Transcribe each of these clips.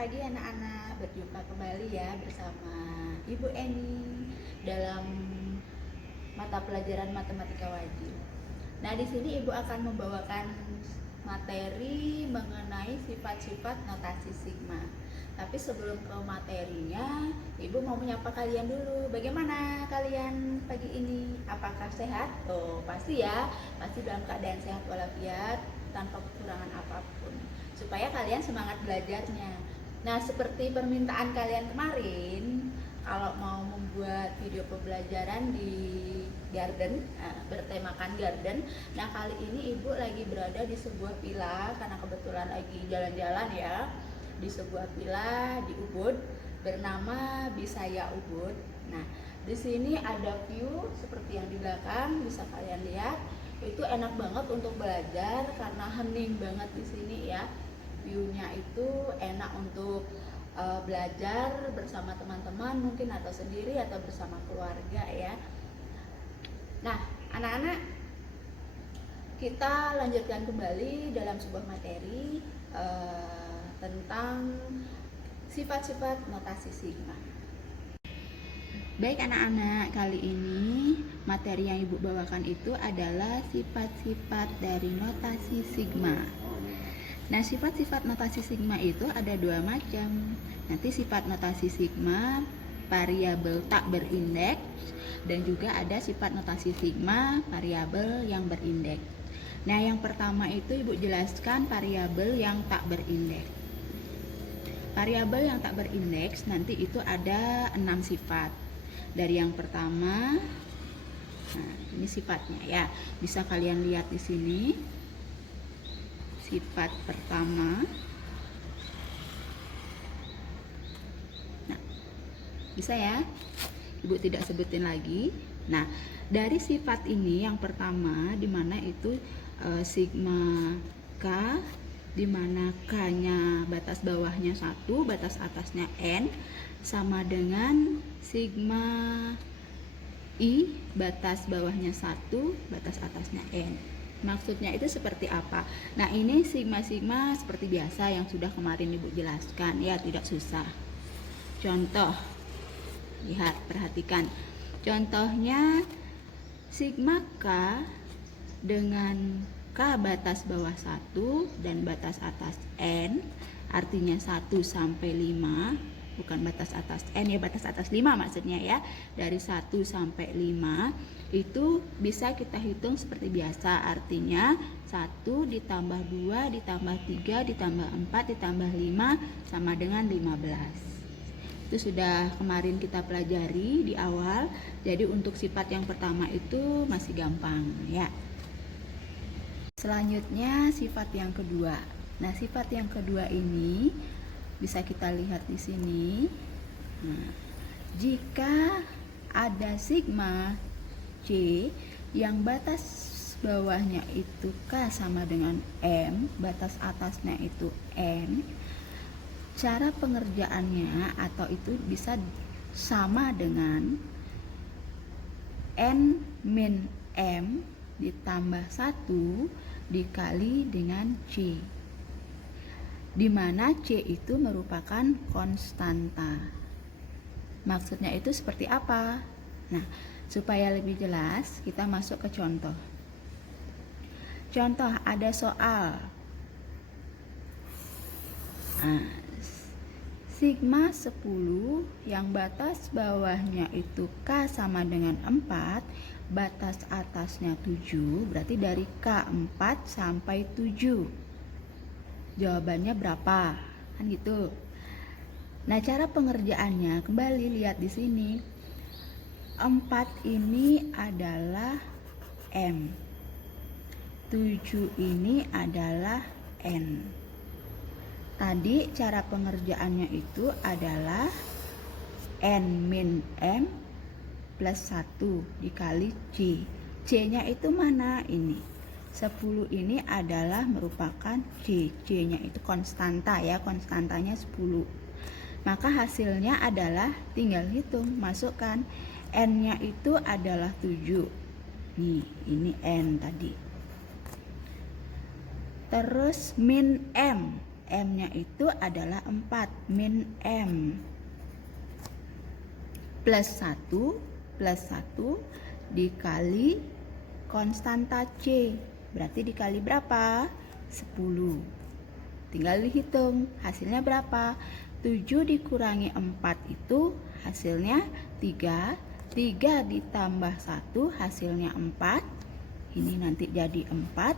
pagi anak-anak, berjumpa kembali ya bersama Ibu Eni dalam mata pelajaran matematika wajib. Nah, di sini Ibu akan membawakan materi mengenai sifat-sifat notasi sigma. Tapi sebelum ke materinya, Ibu mau menyapa kalian dulu. Bagaimana kalian pagi ini? Apakah sehat? Oh, pasti ya. Pasti dalam keadaan sehat walafiat, tanpa kekurangan apapun, supaya kalian semangat belajarnya. Nah, seperti permintaan kalian kemarin, kalau mau membuat video pembelajaran di garden, bertemakan garden. Nah, kali ini Ibu lagi berada di sebuah villa karena kebetulan lagi jalan-jalan ya, di sebuah villa di Ubud bernama Bisaya Ubud. Nah, di sini ada view seperti yang di belakang bisa kalian lihat. Itu enak banget untuk belajar karena hening banget di sini ya. View-nya itu enak untuk belajar bersama teman-teman mungkin, atau sendiri atau bersama keluarga ya. Nah, anak-anak, kita lanjutkan kembali dalam sebuah materi tentang sifat-sifat notasi sigma. Baik anak-anak, kali ini materi yang Ibu bawakan itu adalah sifat-sifat dari notasi sigma. Nah, sifat-sifat notasi sigma itu ada dua macam. Nanti sifat notasi sigma variabel tak berindeks, dan juga ada sifat notasi sigma variabel yang berindeks. Nah, yang pertama itu Ibu jelaskan variabel yang tak berindeks. Variabel yang tak berindeks nanti itu ada 6 sifat. Dari yang pertama, nah ini sifatnya ya, bisa kalian lihat di sini. Sifat pertama, nah bisa ya, Ibu tidak sebutin lagi. Nah, dari sifat ini yang pertama, dimana itu sigma K, dimana K-nya batas bawahnya 1, batas atasnya N, sama dengan sigma I, batas bawahnya 1, batas atasnya N. Maksudnya itu seperti apa? Nah, ini sigma-sigma seperti biasa yang sudah kemarin Ibu jelaskan ya, tidak susah. Contoh, lihat, perhatikan. Contohnya sigma K dengan K batas bawah 1 dan batas atas N, artinya 1 sampai 5, bukan batas atas N ya, batas atas 5 maksudnya ya. Dari 1 sampai 5 itu bisa kita hitung seperti biasa, artinya 1 ditambah 2 ditambah 3 ditambah 4 ditambah 5 sama dengan 15. Itu sudah kemarin kita pelajari di awal. Jadi untuk sifat yang pertama itu masih gampang ya. Selanjutnya sifat yang kedua. Nah, sifat yang kedua ini bisa kita lihat di sini. Nah, jika ada sigma C yang batas bawahnya itu K sama dengan M, batas atasnya itu N, cara pengerjaannya atau itu bisa sama dengan N min M ditambah 1 dikali dengan C, di mana C itu merupakan konstanta. Maksudnya itu seperti apa? Nah, supaya lebih jelas, kita masuk ke contoh. Contoh, ada soal. Nah, sigma 10 yang batas bawahnya itu K sama dengan 4, batas atasnya 7, berarti dari K 4 sampai 7. Jawabannya berapa? Kan gitu. Nah, cara pengerjaannya kembali lihat di sini. 4 ini adalah M, 7 ini adalah N. Tadi cara pengerjaannya itu adalah N min M plus 1 dikali C. C-nya itu mana? Ini 10 ini adalah merupakan C. C-nya itu konstanta ya, konstantanya 10. Maka hasilnya adalah tinggal hitung, masukkan. N-nya itu adalah 7. Nih, ini N tadi. Terus min M. M-nya itu adalah 4, min M plus 1 dikali konstanta C. Berarti dikali berapa? 10. Tinggal dihitung hasilnya berapa. 7 dikurangi 4 itu hasilnya 3. 3 ditambah 1 hasilnya 4. Ini nanti jadi 4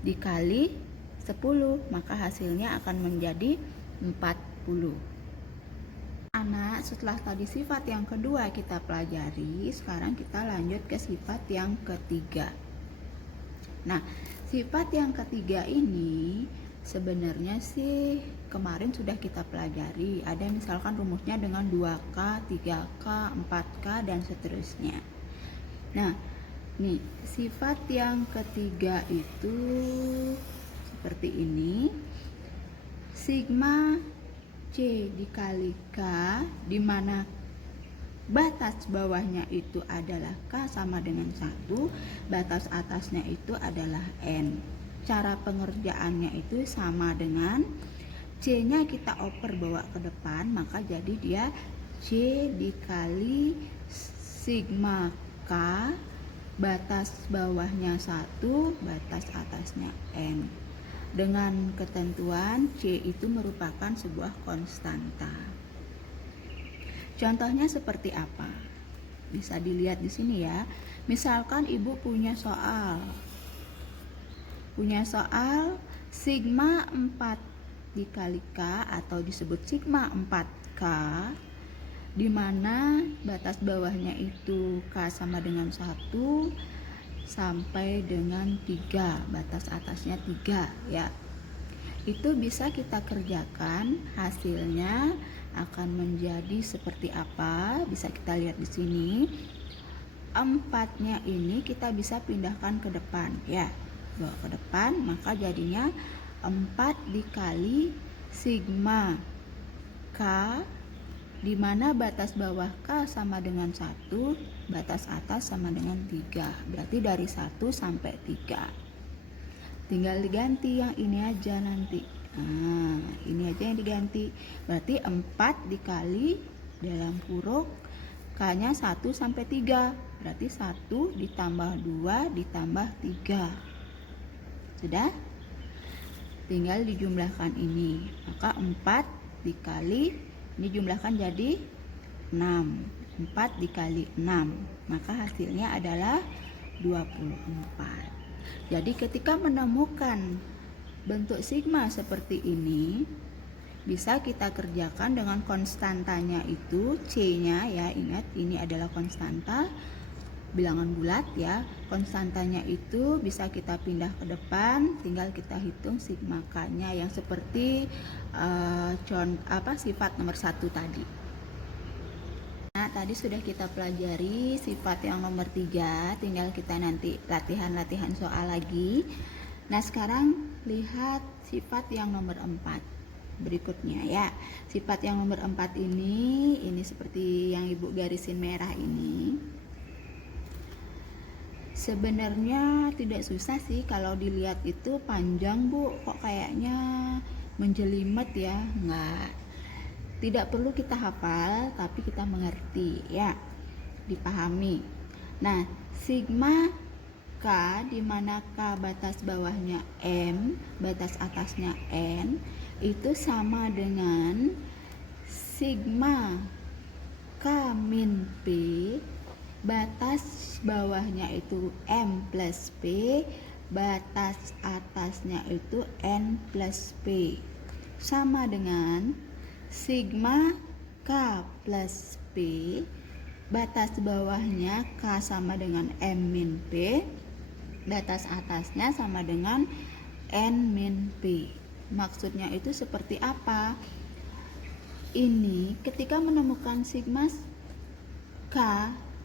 dikali 10, maka hasilnya akan menjadi 40. Anak, setelah tadi sifat yang kedua kita pelajari, sekarang kita lanjut ke sifat yang ketiga. Nah, sifat yang ketiga ini sebenarnya sih kemarin sudah kita pelajari. Ada misalkan rumusnya dengan 2K, 3K, 4K, dan seterusnya. Nah, nih sifat yang ketiga itu seperti ini. Sigma C dikali K, di mana batas bawahnya itu adalah K sama dengan 1, batas atasnya itu adalah N. Cara pengerjaannya itu sama dengan C-nya kita oper bawa ke depan, maka jadi dia C dikali sigma K, batas bawahnya 1, batas atasnya N. Dengan ketentuan C itu merupakan sebuah konstanta. Contohnya seperti apa? Bisa dilihat di sini ya. Misalkan ibu punya soal sigma 4 dikali K atau disebut sigma 4K, di mana batas bawahnya itu K sama dengan 1 sampai dengan 3, batas atasnya 3 ya. Itu bisa kita kerjakan, hasilnya akan menjadi seperti apa? Bisa kita lihat di sini. 4-nya ini kita bisa pindahkan ke depan ya. Bawa ke depan, maka jadinya 4 dikali sigma K, di mana batas bawah K sama dengan 1, batas atas sama dengan 3. Berarti dari 1 sampai 3. Tinggal diganti yang ini aja nanti. Nah, ini aja yang diganti. Berarti 4 dikali dalam kurung K-nya 1 sampai 3. Berarti 1 ditambah 2 ditambah 3. Sudah? Tinggal dijumlahkan ini. Maka 4 dikali, ini jumlahkan jadi 6. 4 dikali 6, maka hasilnya adalah 24. Jadi ketika menemukan bentuk sigma seperti ini, bisa kita kerjakan dengan konstantanya itu C-nya ya. Ingat, ini adalah konstanta bilangan bulat ya. Konstantanya itu bisa kita pindah ke depan, tinggal kita hitung sigma K-nya yang seperti sifat nomor 1 tadi. Nah, tadi sudah kita pelajari sifat yang nomor 3, tinggal kita nanti latihan-latihan soal lagi. Nah, sekarang lihat sifat yang nomor 4 berikutnya ya. Sifat yang nomor 4 ini seperti yang ibu garisin merah ini. Sebenarnya tidak susah sih, kalau dilihat itu panjang bu, kok kayaknya menjelimet ya. Enggak, tidak perlu kita hafal, tapi kita mengerti ya, dipahami. Nah, sigma K, di mana K batas bawahnya M, batas atasnya N, itu sama dengan sigma K min P, batas bawahnya itu M plus P, batas atasnya itu N plus P, sama dengan sigma K plus P, batas bawahnya K sama dengan M min P, batas atasnya sama dengan N min P. Maksudnya itu seperti apa? Ini ketika menemukan sigma K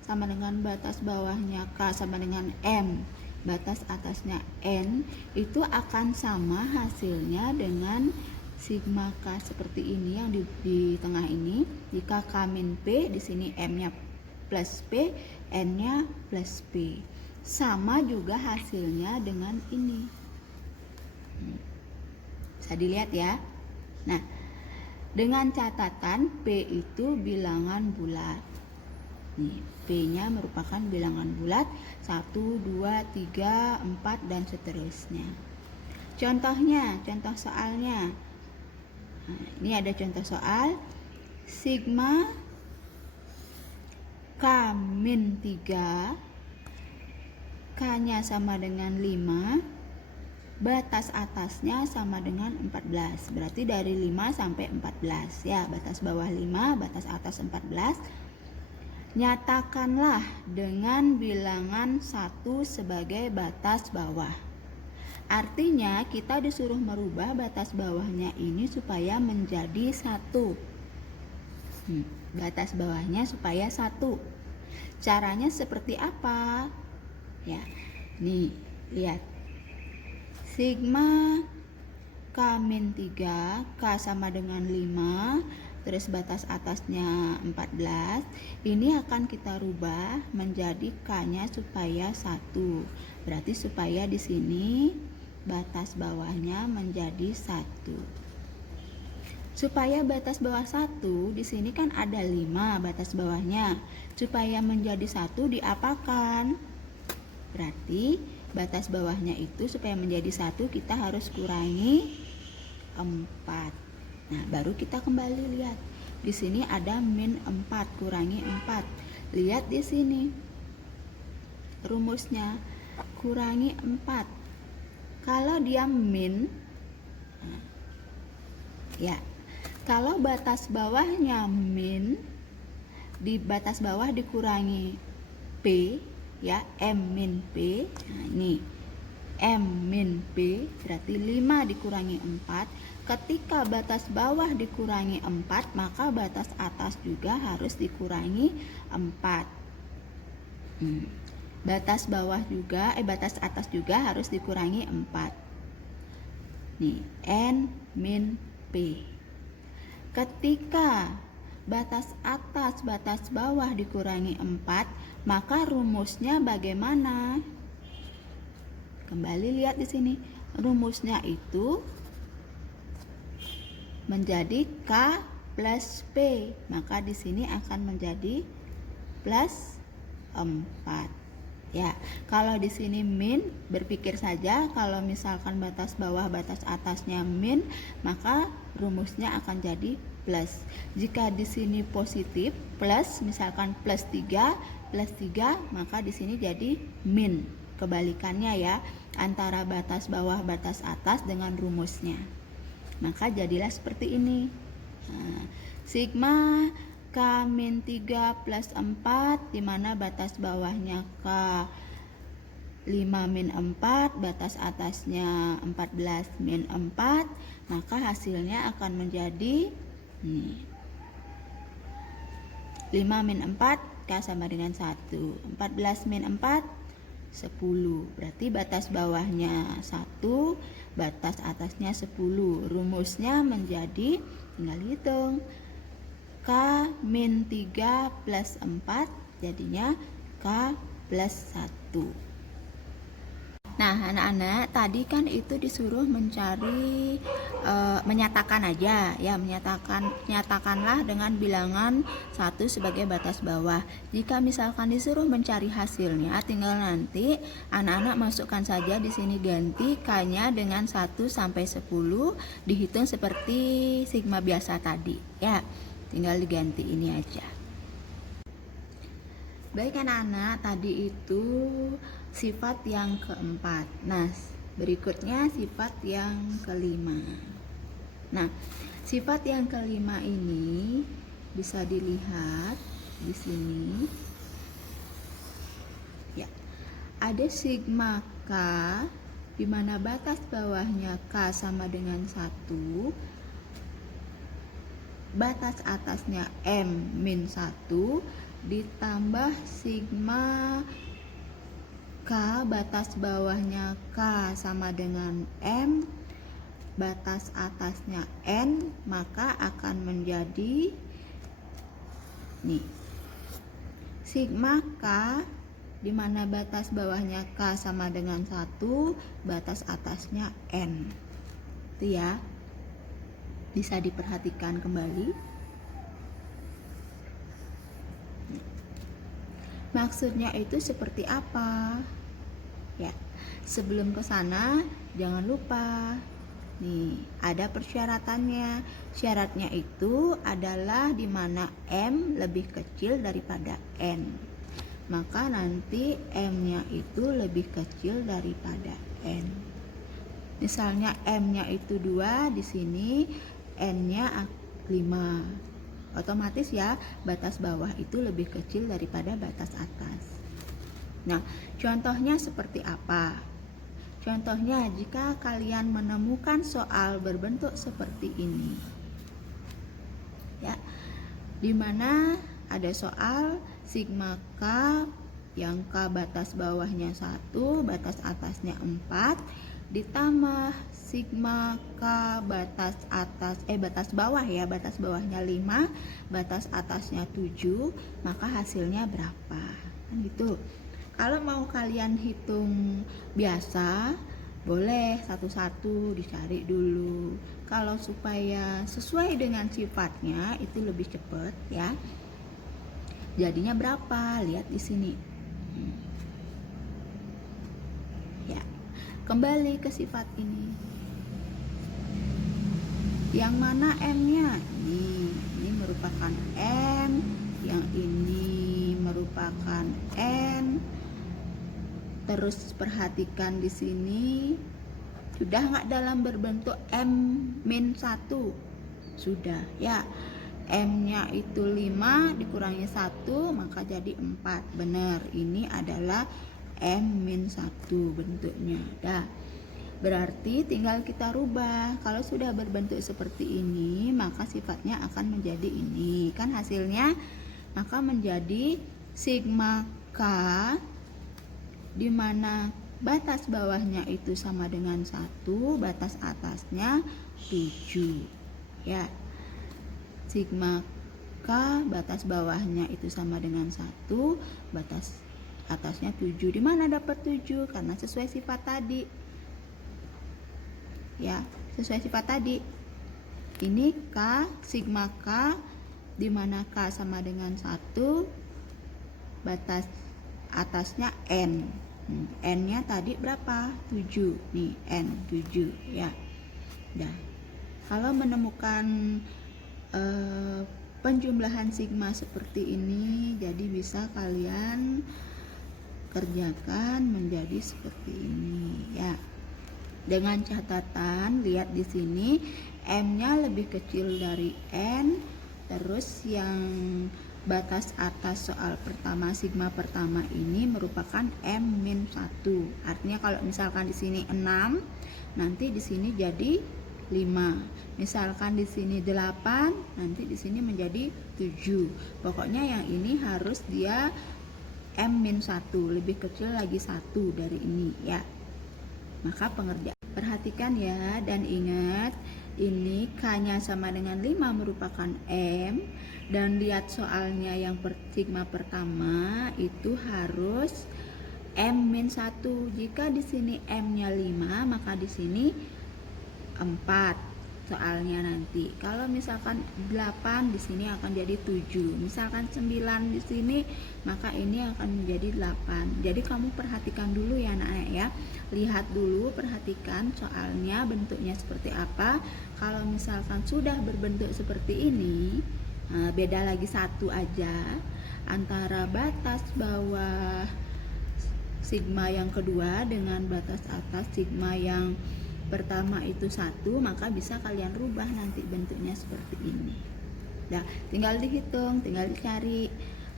sama dengan batas bawahnya K sama dengan M, batas atasnya N, itu akan sama hasilnya dengan sigma K seperti ini yang di tengah ini. Jika K min P, di sini M-nya plus P, N-nya plus P. Sama juga hasilnya dengan ini. Bisa dilihat ya. Nah, dengan catatan P itu bilangan bulat. Nih, P-nya merupakan bilangan bulat 1, 2, 3, 4 dan seterusnya. Contohnya, contoh soalnya. Nah, ini ada contoh soal. Sigma K min 3, K-nya sama dengan 5, batas atasnya sama dengan 14. Berarti dari 5 sampai 14 ya, batas bawah 5, batas atas 14. Nyatakanlah dengan bilangan 1 sebagai batas bawah. Artinya kita disuruh merubah batas bawahnya ini supaya menjadi 1. Batas bawahnya supaya 1. Caranya seperti apa? Ya, nih, lihat. Sigma K min 3, K sama dengan 5, terus batas atasnya 14. Ini akan kita rubah menjadi K-nya supaya 1. Berarti supaya di sini batas bawahnya menjadi 1. Supaya batas bawah 1, di sini kan ada 5 batas bawahnya. Supaya menjadi 1 diapakan? Berarti batas bawahnya itu supaya menjadi 1 kita harus kurangi 4. Nah, baru kita kembali lihat. Di sini ada min 4 kurangi 4. Lihat di sini. Rumusnya kurangi 4. Kalau dia min, ya, kalau batas bawahnya min, di batas bawah dikurangi P, ya, M min P. Nah, ini M min P berarti 5 dikurangi 4. Ketika batas bawah dikurangi 4, maka batas atas juga harus dikurangi 4. Batas bawah juga, batas atas juga harus dikurangi 4. Nih, N min P. Ketika batas atas, batas bawah dikurangi 4, maka rumusnya bagaimana? Kembali lihat di sini. Rumusnya itu menjadi K plus P. Maka di sini akan menjadi plus 4. Ya, kalau di sini min, berpikir saja kalau misalkan batas bawah batas atasnya min, maka rumusnya akan jadi plus. Jika di sini positif plus, misalkan plus 3, maka di sini jadi min. Kebalikannya ya, antara batas bawah batas atas dengan rumusnya. Maka jadilah seperti ini. Nah, sigma K min 3 plus 4, di mana batas bawahnya K 5 min 4, batas atasnya 14 min 4, maka hasilnya akan menjadi nih, 5 min 4, K sama dengan 1. 14 min 4, 10. Berarti batas bawahnya 1, batas atasnya 10. Rumusnya menjadi, tinggal hitung, K min 3 plus 4, jadinya K plus 1. Nah, anak-anak, tadi kan itu disuruh mencari, menyatakan aja ya, nyatakanlah dengan bilangan 1 sebagai batas bawah. Jika misalkan disuruh mencari hasilnya, tinggal nanti anak-anak masukkan saja di sini, ganti K-nya dengan 1 sampai 10, dihitung seperti sigma biasa tadi ya. Tinggal diganti ini aja. Baik anak-anak, tadi itu sifat yang keempat. Nah, berikutnya sifat yang kelima. Nah, sifat yang kelima ini bisa dilihat di sini. Ya, ada sigma K, di mana batas bawahnya K sama dengan 1, batas atasnya M min 1, ditambah sigma K, batas bawahnya K sama dengan M, batas atasnya N, maka akan menjadi nih, sigma K, di mana batas bawahnya K sama dengan 1, batas atasnya N. Itu ya. Bisa diperhatikan kembali. Maksudnya itu seperti apa? Ya, sebelum ke sana jangan lupa nih, ada persyaratannya. Syaratnya itu adalah di mana M lebih kecil daripada N. Maka nanti M-nya itu lebih kecil daripada N. Misalnya M-nya itu 2, di sini N-nya 5. Otomatis ya, batas bawah itu lebih kecil daripada batas atas. Nah, contohnya seperti apa? Contohnya jika kalian menemukan soal berbentuk seperti ini, ya, dimana ada soal sigma K yang K batas bawahnya 1, batas atasnya 4, ditambah sigma K batas atas batas bawah ya, batas bawahnya 5, batas atasnya 7, maka hasilnya berapa? Kan gitu. Kalau mau kalian hitung biasa, boleh satu-satu dicari dulu. Kalau supaya sesuai dengan sifatnya itu lebih cepat ya. Jadinya berapa? Lihat di sini. Ya. Kembali ke sifat ini. Yang mana M-nya? Ini merupakan M, yang ini merupakan N. Terus perhatikan di sini, sudah nggak dalam berbentuk M-1? Sudah ya. M-nya itu 5 dikurangi 1 maka jadi 4. Benar, ini adalah M-1 bentuknya. Dah. Berarti tinggal kita rubah. Kalau sudah berbentuk seperti ini, maka sifatnya akan menjadi ini. Kan hasilnya maka menjadi sigma K, di mana batas bawahnya itu sama dengan 1, batas atasnya 7. Ya. Sigma K batas bawahnya itu sama dengan 1, batas atasnya 7. Di mana dapat 7? Karena sesuai sifat tadi. Ya, sesuai sifat tadi. Ini K, sigma K, di mana K sama dengan 1, batas atasnya N. N-nya tadi berapa? 7. Nih, N 7 ya. Dah. Kalau menemukan penjumlahan sigma seperti ini, jadi bisa kalian kerjakan menjadi seperti ini ya. Dengan catatan, lihat di sini M-nya lebih kecil dari N. Terus yang batas atas soal pertama, sigma pertama ini merupakan M-1. Artinya kalau misalkan di sini 6, nanti di sini jadi 5. Misalkan di sini 8, nanti di sini menjadi 7. Pokoknya yang ini harus dia M-1, lebih kecil lagi 1 dari ini ya. Maka pengerjaan perhatikan ya, dan ingat ini K-nya sama dengan 5 merupakan M, dan lihat soalnya yang sigma pertama itu harus M-1. Jika di sini M-nya 5, maka di sini 4 soalnya nanti. Kalau misalkan 8 di sini akan jadi 7. Misalkan 9 di sini, maka ini akan menjadi 8. Jadi kamu perhatikan dulu ya anak-anak ya. Lihat dulu, perhatikan soalnya bentuknya seperti apa. Kalau misalkan sudah berbentuk seperti ini, beda lagi 1 aja antara batas bawah sigma yang kedua dengan batas atas sigma yang pertama itu 1, maka bisa kalian rubah nanti bentuknya seperti ini. Nah, tinggal dihitung, tinggal dicari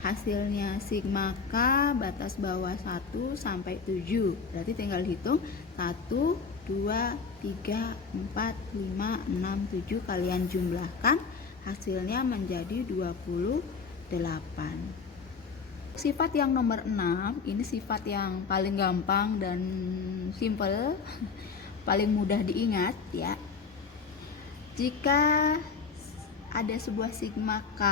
hasilnya sigma K batas bawah 1 sampai 7. Berarti tinggal hitung 1, 2, 3, 4, 5, 6, 7, kalian jumlahkan, hasilnya menjadi 28. Sifat yang nomor 6, ini sifat yang paling gampang dan simple, paling mudah diingat ya. Jika ada sebuah sigma K,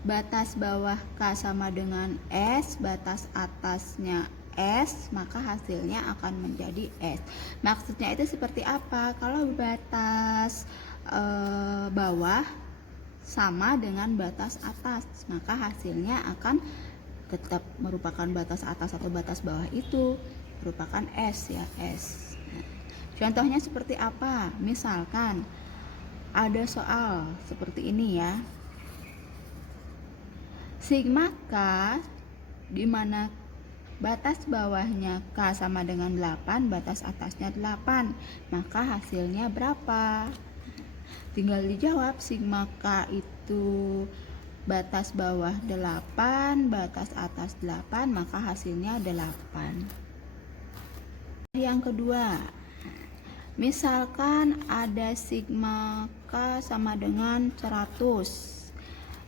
batas bawah K sama dengan S, batas atasnya S, maka hasilnya akan menjadi S. Maksudnya itu seperti apa? Kalau batas bawah sama dengan batas atas, maka hasilnya akan tetap merupakan batas atas atau batas bawah itu merupakan S ya, S. Nah, contohnya seperti apa? Misalkan ada soal seperti ini ya. Sigma K di mana batas bawahnya K sama dengan 8, batas atasnya 8, maka hasilnya berapa? Tinggal dijawab. Sigma K itu batas bawah 8, batas atas 8, maka hasilnya 8. Yang kedua, misalkan ada sigma K sama dengan 100,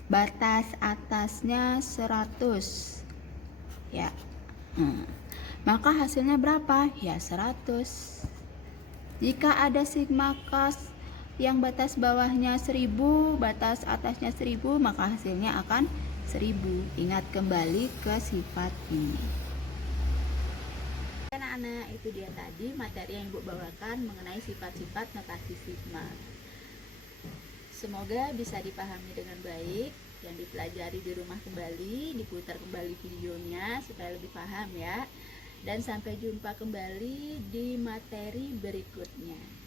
batas atasnya 100 ya, maka hasilnya berapa? Ya 100. Jika ada sigma K yang batas bawahnya 1000, batas atasnya 1000, maka hasilnya akan 1000. Ingat kembali ke sifat ini. Anak-anak, itu dia tadi materi yang Ibu bawakan mengenai sifat-sifat notasi sigma. Semoga bisa dipahami dengan baik, yang dipelajari di rumah kembali, diputar kembali videonya supaya lebih paham ya. Dan sampai jumpa kembali di materi berikutnya.